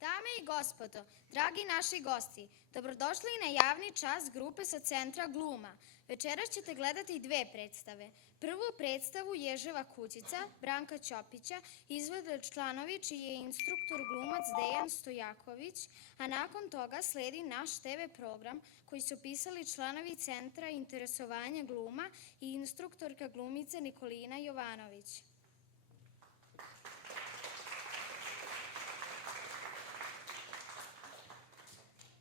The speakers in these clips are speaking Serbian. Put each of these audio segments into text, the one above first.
Dame i gospodo, dragi naši gosti, dobrodošli na javni čas grupe sa Centra gluma. Večeras ćete gledati dve predstave. Prvu predstavu Ježeva kućica, Branka Ćopića, izvode članovi čiji je instruktor glumac Dejan Stojaković, a nakon toga sledi naš TV program koji su pisali članovi Centra interesovanja gluma i instruktorka glumice Nikolina Jovanović.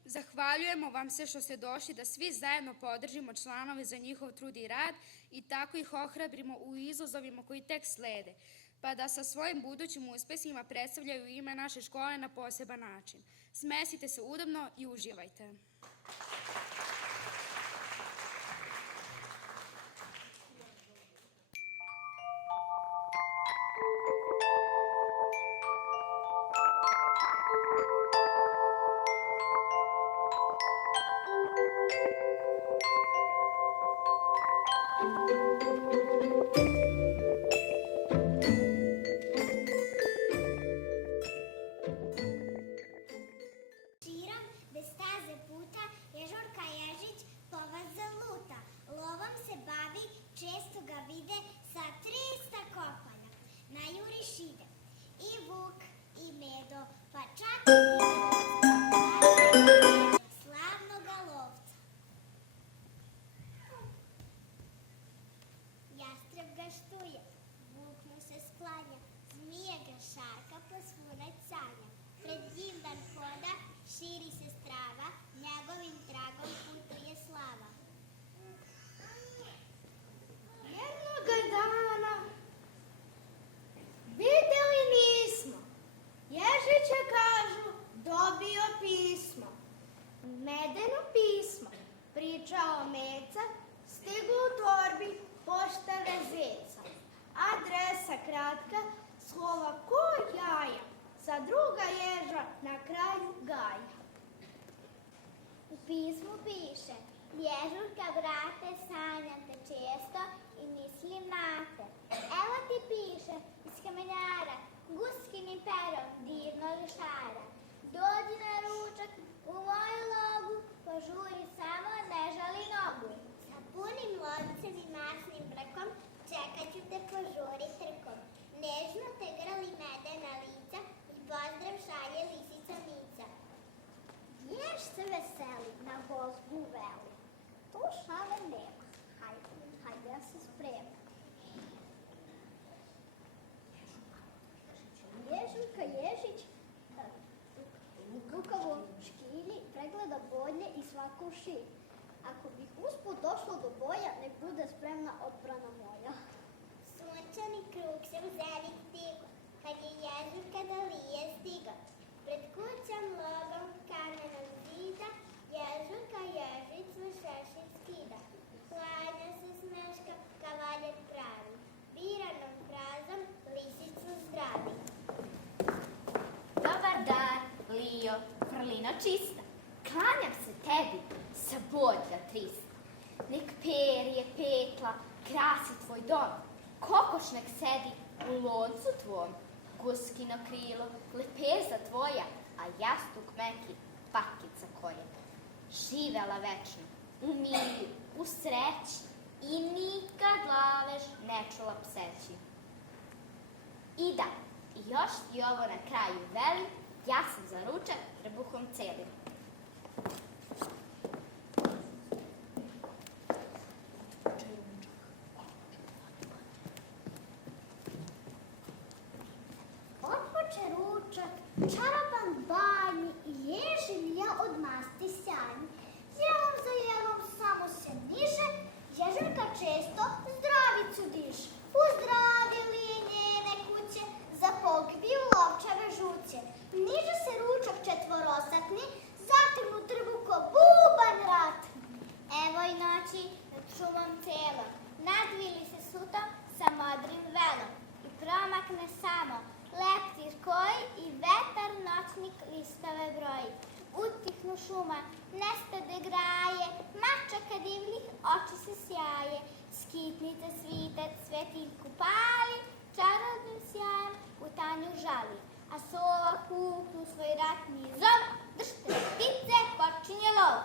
Zahvaljujemo vam se što ste došli da svi zajedno podržimo članove za njihov trud i rad i tako ih ohrabrimo u izazovima koji tek slede, pa da sa svojim budućim uspesima predstavljaju ime naše škole na poseban način. Smestite se udobno i uživajte. U pismu piše: Ježurka, brate, sanjam te često i mislim na te. Evo ti piše iz kamenjara, guskinim perom divno lišara. Dođi na ručak u moju logu, požuri samo, ne žali nogu. Sa punim loncem i masnim brkom, čekat ću te, požuri trkom. Nežno te grli medena lica i pozdrav šalje lisica Mica. Ješ se veseli, na gozbu veli. To šale nema. Hajde ja se spremam. Ježurka Ježić u kukavom škilji pregleda bolje i svaku šilj. Ako bih usput došlo do boja, nek bude spremna odbrana moja. Sunčani krug se u zenit stigo, kad je Ježurka da lije stiga. Pred kućom logom kamenog zida, Ježurka Ježić svoj šešir skida. Klanja se smeška, kavaljer pravi, biranom frazom lisicu zdravi. Dobar dan, Lijo, vrlino čista, klanjam se tebi sa boljka 300. Nek perje, petla, krasi tvoj dom, kokoš nek sedi u loncu tvom, guskino krilo, lepeza tvoja, a jastuk meki, pakica koja. Živela večno, u miru, u sreći i nikad lavež ne čula pseći. I da, još ti ovo na kraju velim, ja sam za ručak trbuhom celim. Otpoče ručak, čarapan banji i ježilja od masti sjanji. Jelom za jelom samo se niže, Ježurka često zdravicu diše. Uzdravili njene kuće, za pokviju lovčave žuće. Niže se ručak četvorosatni, zatim u trgu ko bubanj ratni. Evo i noći nad šumom celom, nadvili se sutom sa modrim velom. I promakne samo leptir koji i vetar noćnik listove broji. Utihnu šuma, nestade graje, mačaka divnih oči se sjaje. Skitnice svite, svetiljku pali, čarobnim sjajem u tanju žali. A sova puknu svoj ratni zov, držte ptice, počinje lov.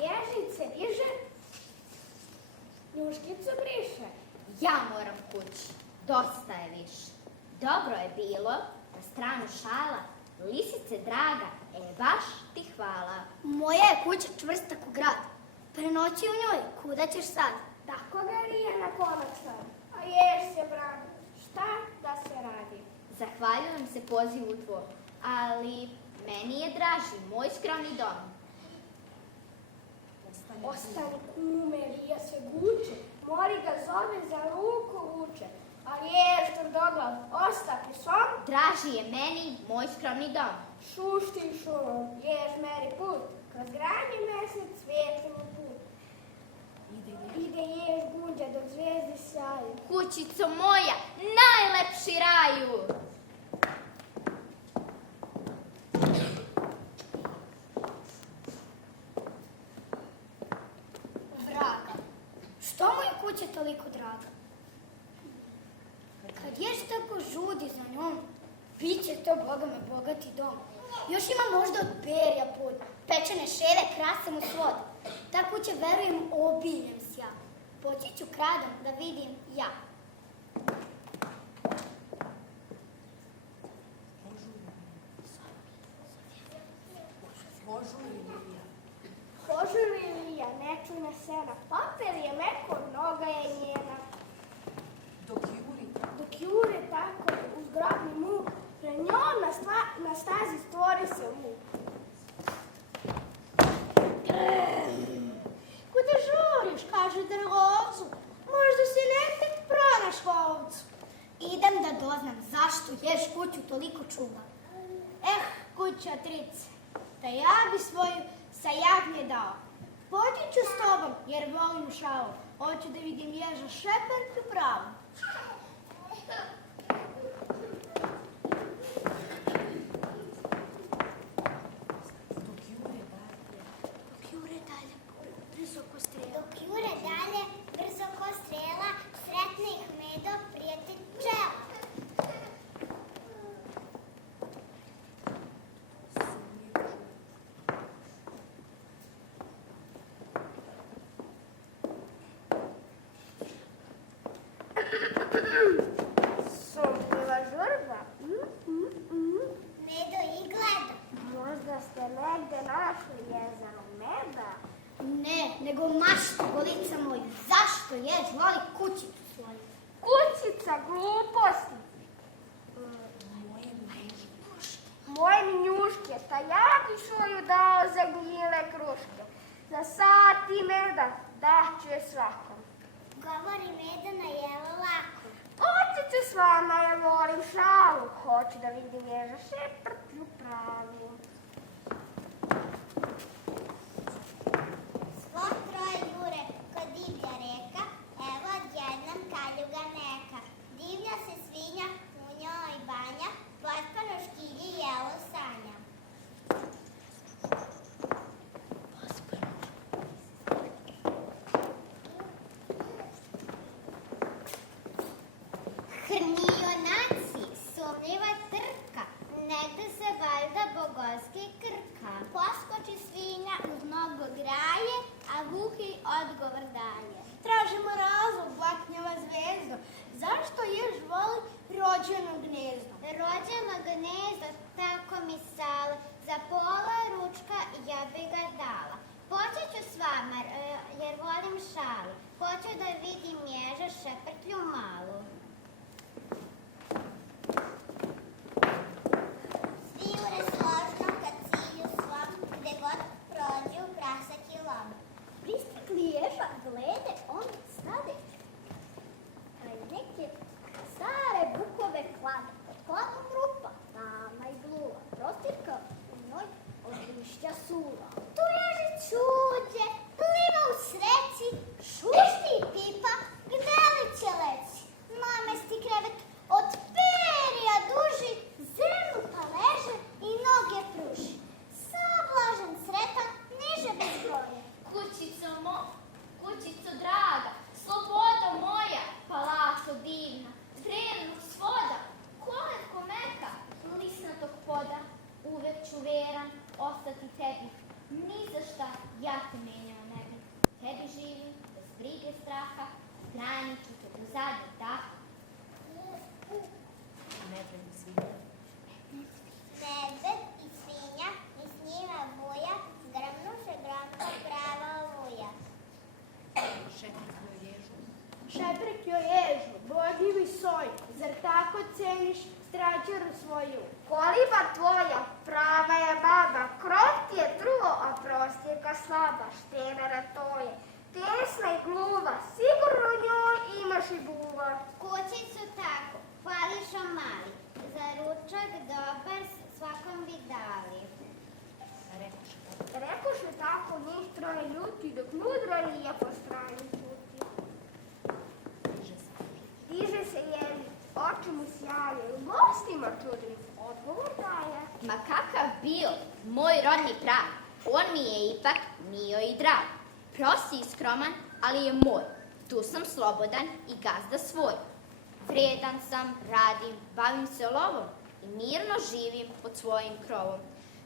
Ježice diže, njuškicu briše. Ja moram kući, dosta je više. Dobro je bilo, na stranu šala, lisice draga, baš ti hvala. Moja je kuća čvrsta ko grad. Prenoći u njoj, kuda ćeš sad? Tako ga rije na konačno. A ješ se, brano, šta da se radi? Zahvaljujem se pozivu tvoj, ali meni je draži moj skromni dom. Ostani kume, rija se guče, mori ga zove za ruku vuče. A ješ tvrdoglav, ostati som, Draži je meni moj skromni dom. šuštim šumom, ješ meri put, kroz gradnji mesec svijetli mu put. Ide ješ gunđa dok zvijezdi sjaju. Kućico moja, najlepši raju! Vraga. Što mu je kuća toliko draga? Kad ješ tako žudi za njom, bit će to, Boga me, bogati dom. Još ima možda od perja pod, pečene ševe, krase mu svod. Ta kuća, verujem, obiljem sja. Poći ću kradom da vidim ja. Požuri Lija, nečujna sena, papir je meko, noga je njena. Dok jure tako uz grobni muk, pred njom na stazi stvori se muk. Kuda žuriš, kaže drgovcu, možda si nekad pronašla ovcu. Idem da doznam zašto ješ kuću toliko čuva. Kuća trice, da ja bi svoju sa jagnje dao. Poći ću s tobom, jer volim šalu. Hoću da vidim ježa šeparku pravu. Dok jure dalje, brzo ko strela, sretne ih Medo, prijatelj pčela. Sumnjiva žurba. Medo i gleda. Možda ste negde našli jezero meda. Ne, nego maštu, golica moju. Zašto ješ, voli kućicu svoju? Kućica gluposti. Moje mi njuške, šta ja bi svoju dao za gnjile kruške. Za sati meda daću je svakom. Govori Medo na jelo lako. Poći ću s vama, ja volim šalu. Hoću da vidim ježa šeprtlju pravu. Svo troje jure kod divlja reka, evo odjednom kaljuga neka. Divlja se svinja, munjala i banja, potpuno škilji jelo sanja. Hrnionaci, sumnjiva trka, negde se valjda bogoski krka. Poskoči svinja uz mnogo graje, a vuhi odgovor daje. Tražimo razlog, Baknjava zvezdo, zašto ješ voli rođeno gnezdo? Rođeno gnezdo, tako mi sala, za pola ručka ja bi ga dala. Poći ću s vama, jer volim šalu, hoću da vidim ježa šeprtlju malu. Svi jure složno kad cilju svom, gde god prođu prasak i lom. Pristigli ježa glede, on stade. Kraj neke stare bukove hlade, pod hladom rupa, tamna i gluva, prostirka u njoj od lišća suva. Tu ježi čuđe, pliva u sreci, šušti i pipa, gde li će leći? baš tenara to je. Tesna i gluva, sigurno u njoj imaš i buva. Kućicu tako, hvališo mali, za ručak dobar svakom bi dali. Rekoše tako njih troje ljuti, dok mudra Lija po strani čuti. Diže se jezik, oči mu sjajaju, gostima čudnim odgovor daje. Ma kakav bio moj rodni prag, on mi je ipak mio i drag. Prosti i skroman, ali je moj. Tu sam slobodan i gazda svoj. Vredan sam, radim, bavim se lovom i mirno živim pod svojim krovom.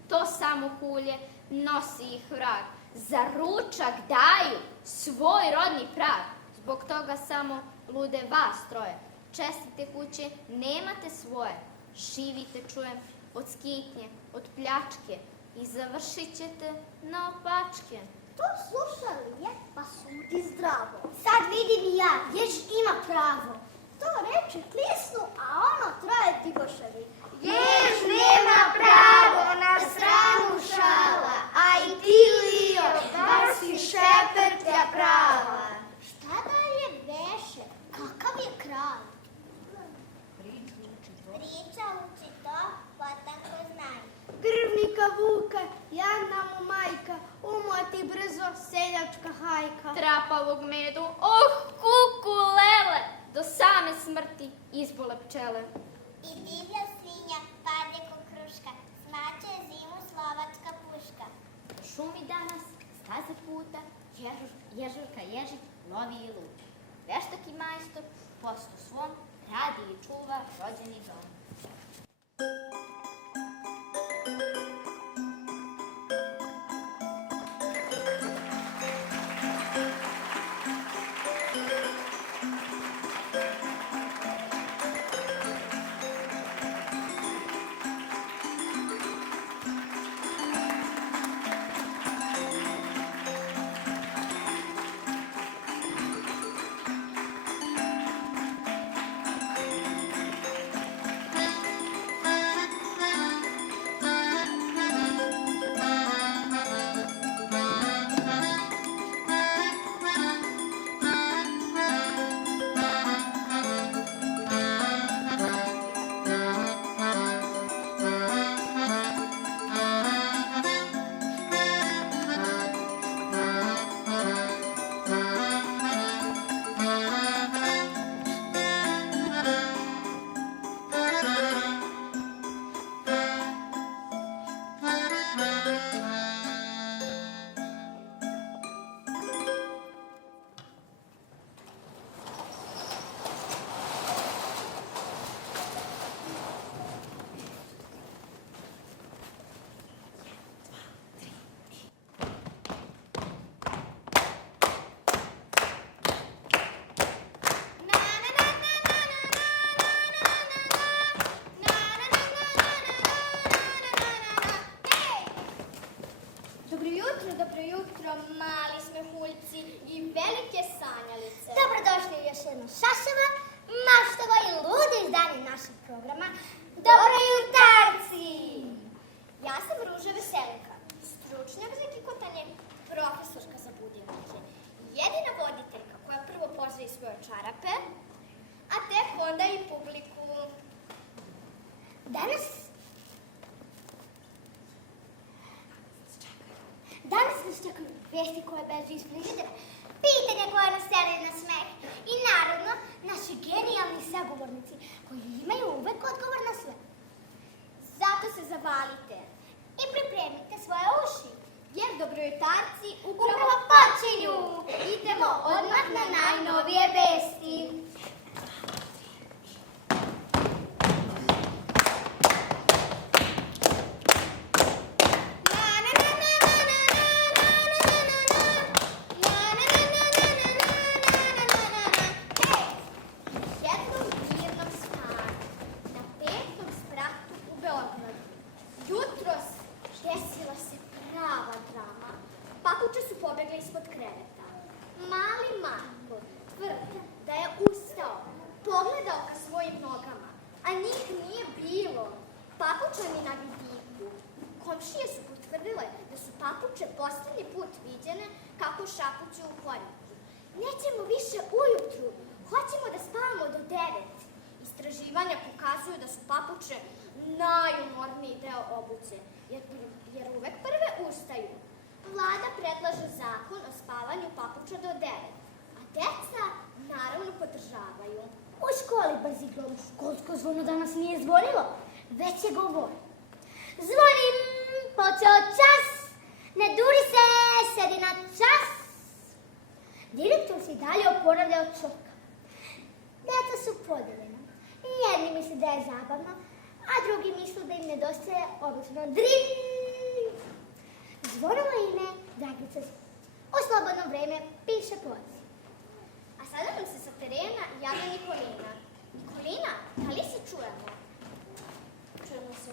To samo hulje nosi ih vrag. Za ručak daju svoj rodni prag. Zbog toga samo lude vas troje. Čestite kuće, nemate svoje. Živite, čujem, od skitnje, od pljačke i završit ćete na opačke. To slušali je, pa sudi zdravo. Sad vidim i ja, jež ima pravo. To reče klisnu, a ono troje ti bošavi. Jež nema pravo na stranu šala, a i ti, Lio, bar si šeprtlja prava. Šta dalje beše? Kakav je kralj? Priča uči to, pa tako znaj. Krvnika Vuka, jadna mu majka, umoti brzo seljačka hajka. Trapavog medu, kuku lele, do same smrti izbole pčele. I divlja svinja, padje ko kruška, smače zimu slovačka puška. Po šumi danas, staze puta, ježurka ježik, lovi i luta. Veštak i majstor, postu svom, radi i čuva rođeni dom. Dobro jutro, mali smehuljci i velike sanjalice. Dobrodošli u još jedno šašava, maštava i lude izdanje našeg programa Dobro jutarci! Ja sam Ruža Veselinka, stručnjak za kikotanje, profesorka za budilnike, jedina voditeljka koja prvo pozdravi svoje čarape, a tek onda i publiku. Danas nas čekaju vesti koje bežu iz frižidera, pitanja koje nas teraju na smeh i naravno naši genijalni sagovornici koji imaju uvek odgovor na sve. Zato se zavalite i pripremite svoje uši, jer dobrojutarci upravo počinju. Idemo odmah na najnovije vesti. Komšije su potvrdile da su papuče posljednji put viđene kako šapuću u kornjaču. Nećemo više ujutru, hoćemo da spavamo do 9. Istraživanja pokazuju da su papuče najumorniji deo obuće, jer uvek prve ustaju. Vlada predlaže zakon o spavanju papuča do 9, a deca naravno podržavaju. U školi Bazigom školsko zvono danas nije zvonilo, već je govor. Zvonim, počeo čas, ne duri se, sedi na čas. Direktor se i dalje oporavlja od šoka. Deca su podeljena. Jedni misle da je zabavno, a drugi misle da im nedostaje obično drin. Zvonilo ime Dragica. U slobodno vreme piše poziv. A sada nam se sa terena javlja Nikolina. Nikolina, da li se čujemo? Čujemo se.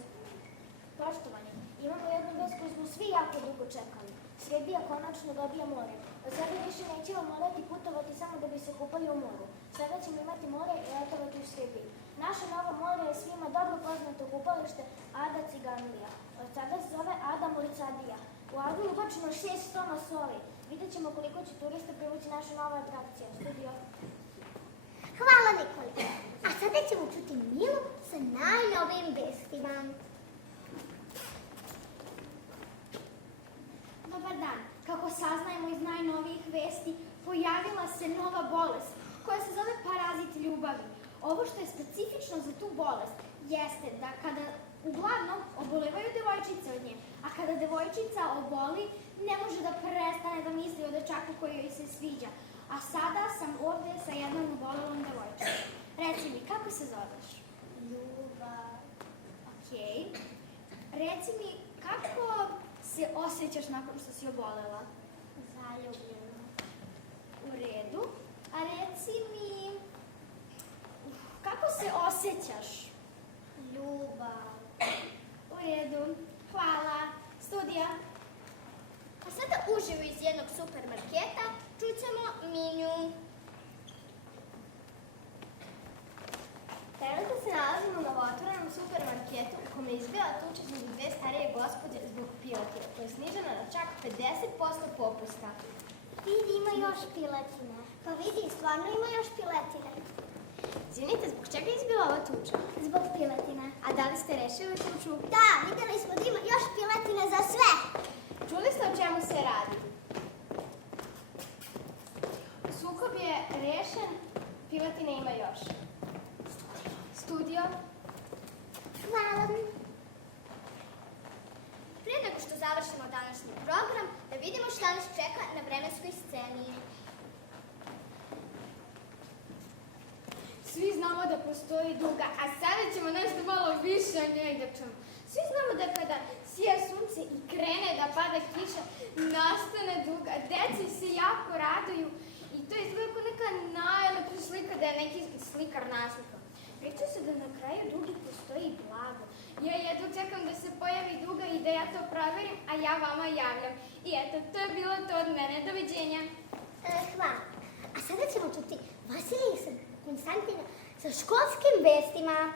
Poštovanje, imamo jednu vest koju smo svi jako dugo čekali. Srbija konačno dobija more. Od sada više nećemo morati putovati samo da bi se kupali u moru. Sada ćemo imati more i letovati u Srbiji. Naše novo more je svima dobro poznato kupalište Ada Ciganlija. Od sada se zove Ada Moricadija. U Adu je ubačeno 6 tona soli. Vidjet ćemo koliko će turista privući naša nova atrakcija. Studio. Hvala Nikoli. A sada ćemo čuti Milu sa najnovijim vestima. Dobar dan. Kako saznajemo iz najnovijih vesti, pojavila se nova bolest koja se zove parazit ljubavi. Ovo što je specifično za tu bolest jeste da kada uglavnom obolevaju devojčice od nje, a kada devojčica oboli, ne može da prestane da misli o dečaku koji joj se sviđa. A sada sam ovdje sa jednom obolelom devojčicom. Reci mi, kako se zoveš? Ljubav. Okej. Reci mi, kako se osjećaš nakon što si obolela? Zaljubljena. U redu. A reci mi, kako se osjećaš? Ljubav. U redu. Hvala. Studija. A sada uživo iz jednog supermarketa čućemo Minju. Trenutno se nalazimo na otvorenom supermarketu u kome izbila tuča između dve starije gospođe zbog piletine, koja je snižena na čak 50% popusta. Vidi, ima još piletine. Pa vidi, stvarno ima još piletine. Izvinite, zbog čega je izbila ova tuča? Zbog piletine. A da li ste rešili tuču? Da, vidjeli smo da ima još piletine za sve. Čuli ste o čemu se radi? Sukob je rešen, piletine ima još. Studio. Hvala. Prije nego što završimo današnji program, da vidimo šta nas čeka na vremenskoj sceni. Svi znamo da postoji duga, a sada ćemo nešto malo više o njoj da čujemo. Svi znamo da kada sija sunce i krene da pada kiša, nastane duga. Deci se jako raduju i to izgleda kao neka najlepša slika da je neki slikar naslikao. Priča se da na kraju dugi postoji blago. Ja jedva čekam da se pojavi duga i da ja to proverim, a ja vama javljam. I eto, to je bilo to od mene. Doviđenja. Hvala. A sada ćemo čuti Vasilija i Konstantina sa školskim vestima.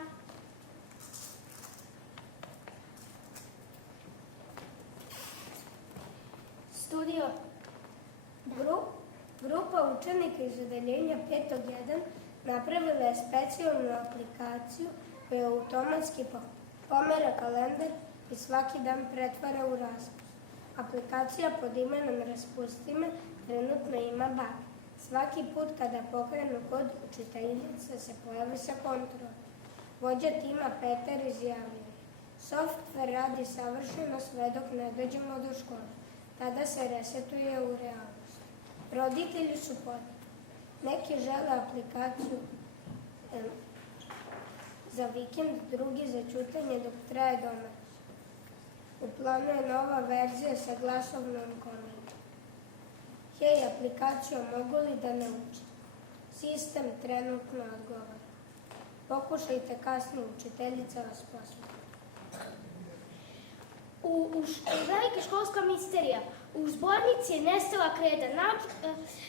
Studio. Grupa učenika iz odeljenja 5.1 napravila je specijalnu aplikaciju koja automatski pomera kalendar i svaki dan pretvara u raspust. Aplikacija pod imenom Raspusti me trenutno ima bug. Svaki put kada pokrenu kod, učiteljica se pojavi sa kontrolom. Vođa tima Petar izjavljuje: softver radi savršeno sve dok ne dođemo do škole. Tada se resetuje u realnost. Roditelji su podnijeli. Neki žele aplikaciju za vikend, drugi za ćutanje dok traje domać. U planu je nova verzija sa glasovnom komandom. Hej, aplikacijo, mogu li da ne učim? Sistem trenutno odgovara. Pokušajte kasnije, učiteljica vas posluša. Velika školska misterija. U zbornici je nestala kreda.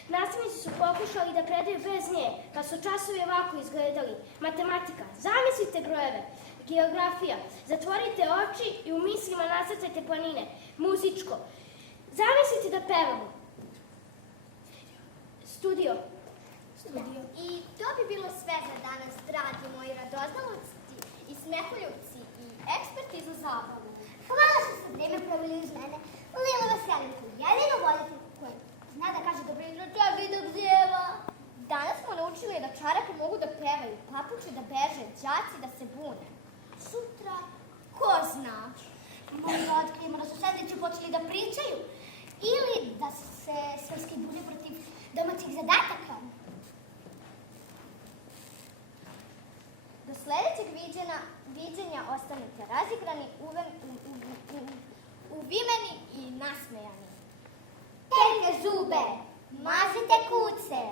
Nastavnici su pokušali da predaju bez nje, pa su časovi ovako izgledali. Matematika. Zamislite brojeve. Geografija. Zatvorite oči i u mislima nacrtajte planine. Muzičko. Zamislite da pevamo. Studio. I to bi bilo sve za danas, dragi moji radoznalosti i smeholjubci i eksperti za zabavu. Hvala što ste vreme proveli uz mene. Lila Veselinku, jedino voditelj koja zna da kaže dobro jutro, čak i da bzeva. Danas smo naučili da čarape mogu da pevaju, papuče da beže, đaci da se bune. Sutra, ko zna, možda otkrijemo da su sedlići počeli da pričaju ili da se srpski bune protiv domaćih zadataka. Do sledećeg viđenja ostanite razigrani, uvimeni i nasmejani. Perite zube, mazite kuce.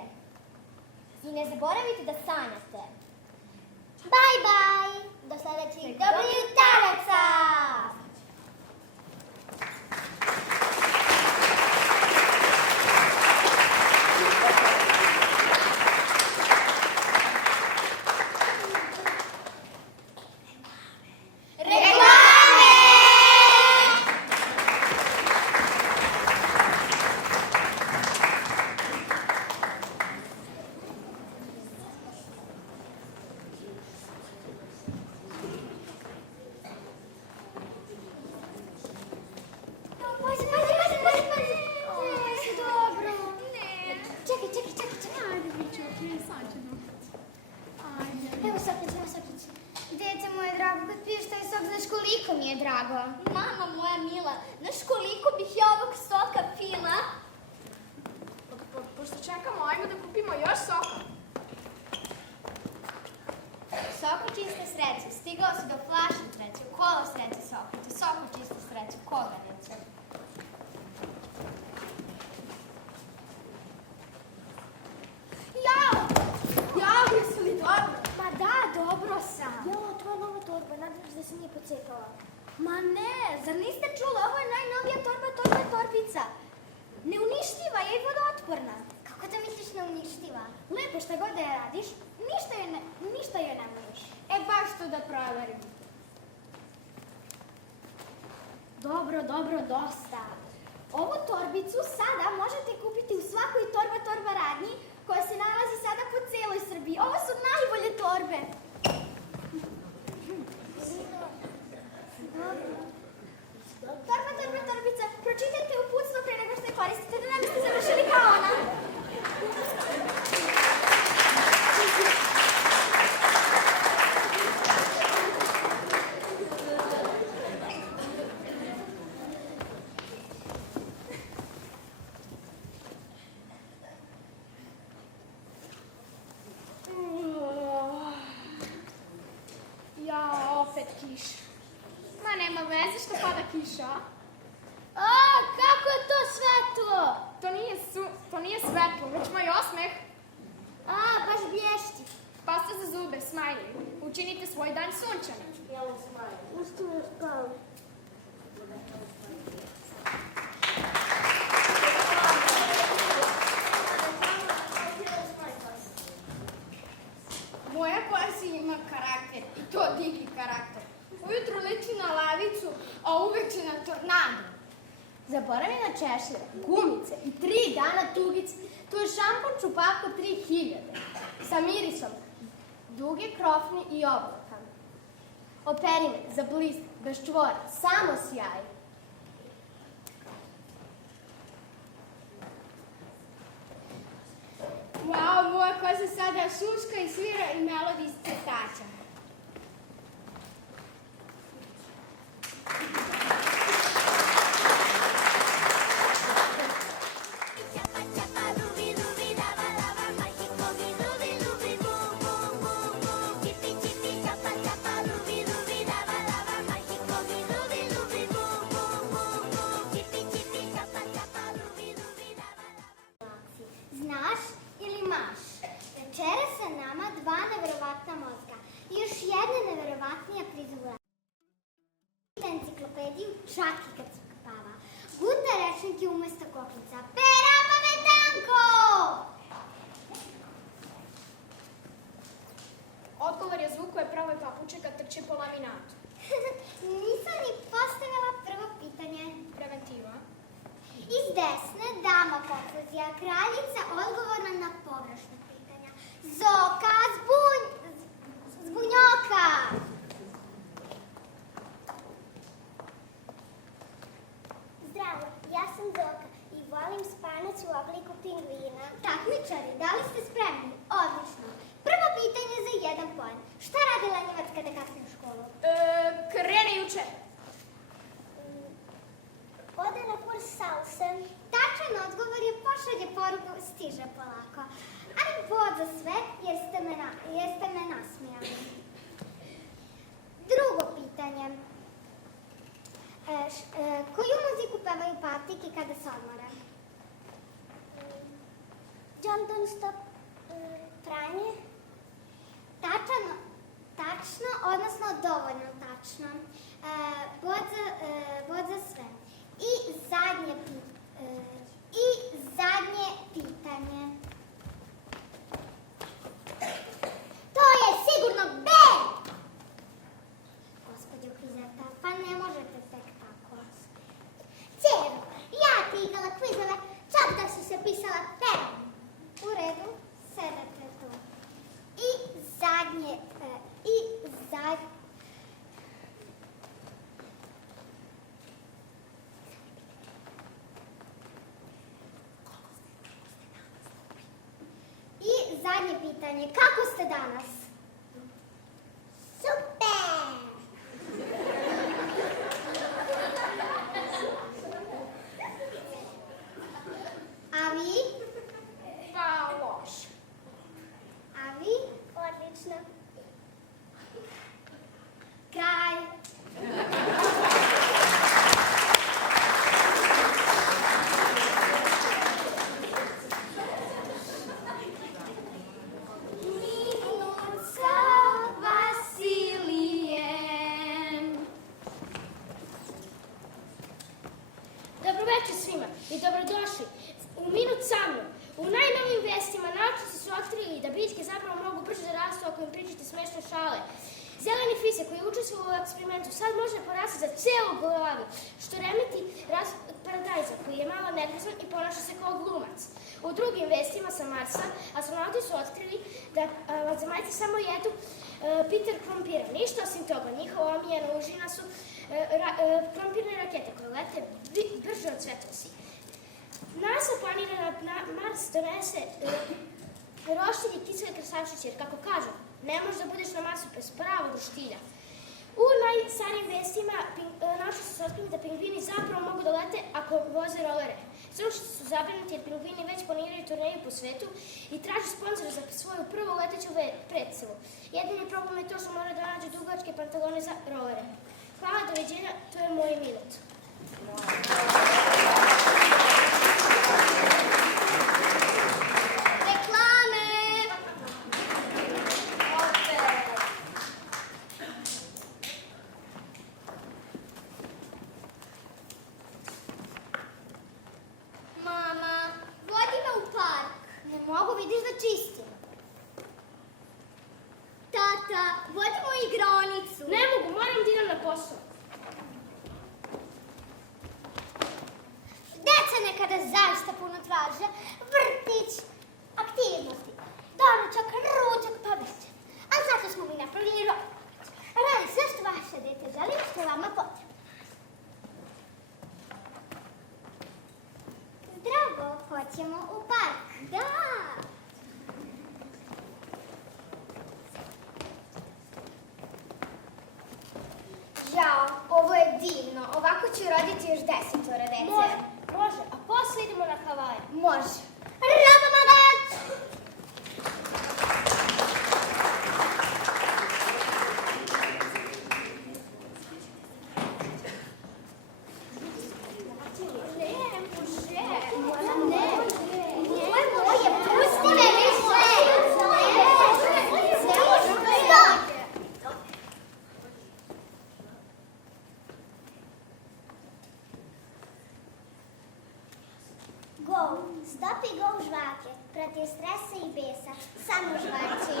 I ne zaboravite da sanjate. Bye bye, do sledećih dobrih jutaraca. Mama moja mila, znaš koliko bih ja ovog soka pila? Pošto čekamo, ajmo da kupimo još soka. Soko čiste sreće, stigao si do flaše sreće, kolo sreće sokate, soko čiste sreće, koga neće? Jao, jesu li dobro? Ma da, dobro sam. Jao, tvoja nova torba, nadam se da se nije pocijekala. Ma ne, zar niste čuli, ovo je najnovija torbica. Neuništiva je i vodootporna. Kako to misliš neuništiva? Lepo, šta god da je radiš, ništa je ne možeš. Baš to da proverim. Dobro, dosta. Ovu torbicu sada možete kupiti u svakoj torba radnji koja se nalazi sada po celoj Srbiji. Ovo su najbolje torbe. Torbica, pročitajte uputstvo pre nego što je koristite, da ne biste završili kao ona. Opet kiša. Ma nema veze što pada kiša. Kako je to svetlo? To nije svetlo, već moj osmeh. Baš blješti. Pasta za zube, smajli. Učinite svoj dan sunčanim. Ustavno spavam. Moja klasa ima karakter i to divlji karakter. Ujutro liči na lavicu, a uveče na tornado. Zaboravi na češlje, gumice i 3 dana tugice. Tu je šampon Čupako 3000 sa mirisom duge, krofni i oblakan. Operi me za blist, bez čvora, samo sjaj. Wow, moja koza sada šuška i svira i melodi iz crtača. Znaš ili maš? Večera sa nama 2 neverovatna mozga i još jedna neverovatnija prizvora. Enciklopediju čak i kad se kapava. Guta rečnike umesto koklica. Pera pametanko! Odgovor je razvukuje prave papuče kad trče po laminatu? Nisam ni postavila prvo pitanje. Preventiva. Iz desne dama konfuzija, kraljica odgovorna na pogrešna pitanja. Zoka zbunjoka. Zdravo, ja sam Zoka i volim spanac u obliku pingvina. Takmičari, da li ste spremni? Odlično. Prvo pitanje za 1 poen. Šta radi lenjevac kada kasni u školu? Krene juče. Ode na kurs salse. Tačan odgovor je pošalje poruku, stiže polako. Ali bod za sve jer ste me nasmijali. Drugo pitanje. Koju muziku pevaju patiki kada se odmore? John Don't Stop pranje. Tačno, odnosno dovoljno tačno. Bod za sve. I zadnje pitanje. To je sigurno B! Gospođo Krizeta, pa ne možete tek tako. Cero, ja ti igrala kvizove, čak da su se pisala perom. U redu, sedete tu. I zadnje. Zadnje pitanje, kako ste danas? Super! A vi? Pa loš. A vi? Odlično. Kraj. Dobroveče svima i dobrodošli u Minut sa mnom. U najnovijim vestima naučnici su otkrili da biljke zapravo mogu brže da rastu ako im pričate smešne šale. Zeleni fisak koji je učestvovao u eksperimentu sad može porasti za celu glavu, što remeti rast paradajza koji je malo nervozan i ponaša se kao glumac. U drugim vestima sa Marsa astronauti su otkrili da vanzemaljci samo jedu Peter krompira. Ništa osim toga, njihova omiljena užina su krompirne rakete koje lete brže od svetlosti. NASA planira na Mars donese roštilj i kiseli krstašić, jer kako kažu, ne možeš da budeš na Marsu bez pravog roštilja. U najstarijim vestima naučnici su otkrili da pingvini zapravo mogu da lete ako voze rolere. Stručnjaci su zabrinuti jer pingvini već planiraju turneje po svetu i traže sponzora za svoju prvu leteću predstavu. Jedini problem je to što moraju da nađu dugačke pantalone za rolere. Hvala, doviđenja, to je moj minut. Reklame! Mama, vodi me u park. Ne mogu, vidiš da čistim. Tata, vodimo u igronicu. Ne mogu, moram da idem na posao. Deca nekada zaista puno traže. Vrtić, aktivnosti, doručak, ručak, pa večer. A zato smo mi napravili rokovac. Radi sve što vaše dete želi, što je vama potrebno. Zdravo, hoćemo u park. Da! Jao, ovo je divno. Ovako ću roditi još 10 dece. Može, a posle idemo na Havaje. Može. Rabamagac! Go, stop i go žvake, protiv stresa i besa, samo žvači.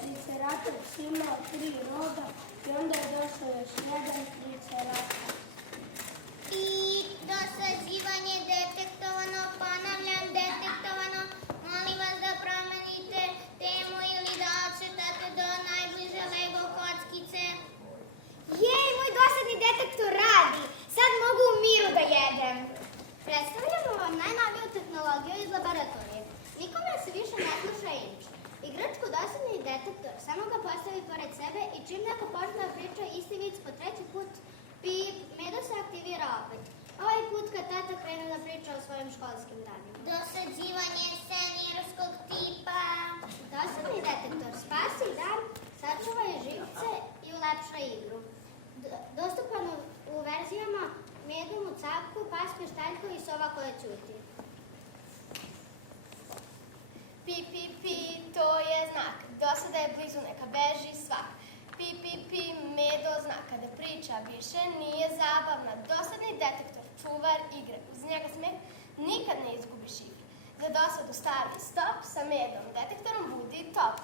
Triceratops imao 3 roga i onda je došao još jedan Triceratops. I dosazivanje detektovano, ponavljam detektovano, molim vas da promenite temu ili da odšetate do najbliže Lego kockice. Jej, moj dosadni detektor radi. Sad mogu u miru da jedem. Predstavljamo vam najnoviju tehnologiju iz laboratorije. Nikome se više ne sluša inč. Igračko dosadni detektor samo ga postavi pored sebe i čim neko počne da priča isti vic po treći put, pip, Medo se aktivira opet. Ovaj put kad tata krene da priča o svojim školskim danima. Dosađivanje senjerskog tipa. Dosadni detektor spasi dan, sačuva i živce i ulepša igru. Dostupan u verzijama Medu mu capku, pas peštaljko i sova koja ćuti. Pi, pi, pi, to je znak. Dosada je blizu, neka beži svak. Pi, pi, pi, Medo zna. Kada priča više nije zabavna. Dosadni detektor, čuvar igre. Uz njega smeh nikad ne izgubi šifre. Za dosadu stavi stop, sa Medom detektorom budi top.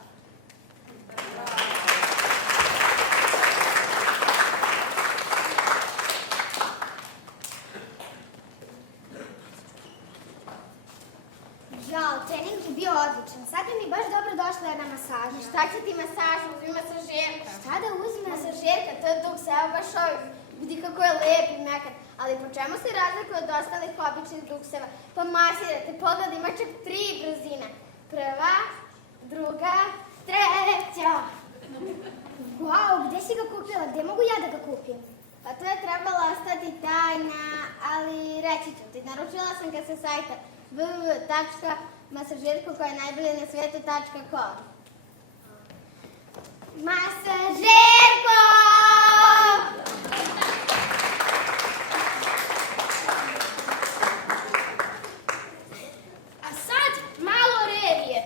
Jao, trening je bio odličan. Sad bi mi baš dobro došla jedna masaža. Šta će ti masaž? Uzmi masažerka. Šta da uzmem? Masažerka, to je duks, evo baš ovaj. Vidi kako je lep i mekan. Ali po čemu se razlikuje od ostalih običnih dukseva? Pa masirate, pogledaj, ima čak 3 brzine. Prva, druga, treća. Wow, gde si ga kupila? Gde mogu ja da ga kupim? Pa to je trebalo ostati tajna, ali reći ću ti. Naručila sam ga sa sajta www.masažerko.com. Masažerko! A sad malo revije.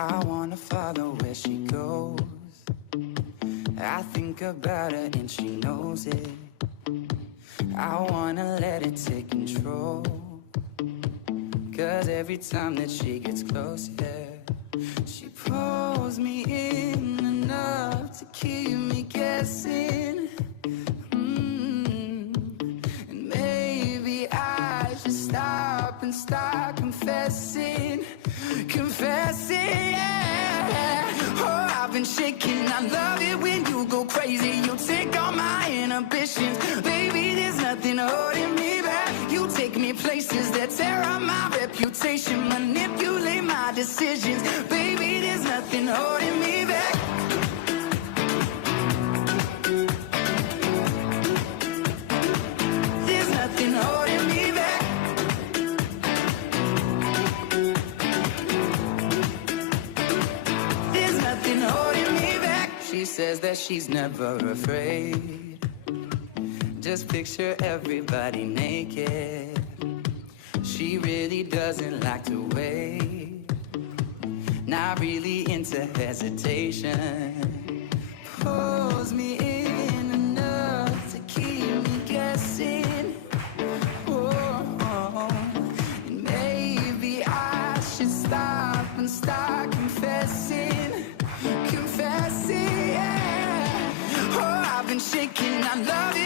I wanna follow where she goes. I think about her and she knows it. I wanna let it take control. 'Cause every time that she gets close, yeah, she pulls me in enough to keep me guessing. And maybe I should stop and start confessing. Confessing, yeah. Oh, I've been shaking. I love it when you go crazy. You take all my inhibitions. Baby, there's nothing holding me back. You take me places that tear up my reputation. Manipulate my decisions. Baby, there's nothing holding me back. There's nothing holding me back. There's nothing holding me back. She says that she's never afraid. Just picture everybody naked. She really doesn't like to wait. Not really into hesitation. Pulls me in enough to keep me guessing. Oh, and maybe I should stop and start confessing. Confessing, yeah. Oh, I've been shaking. I love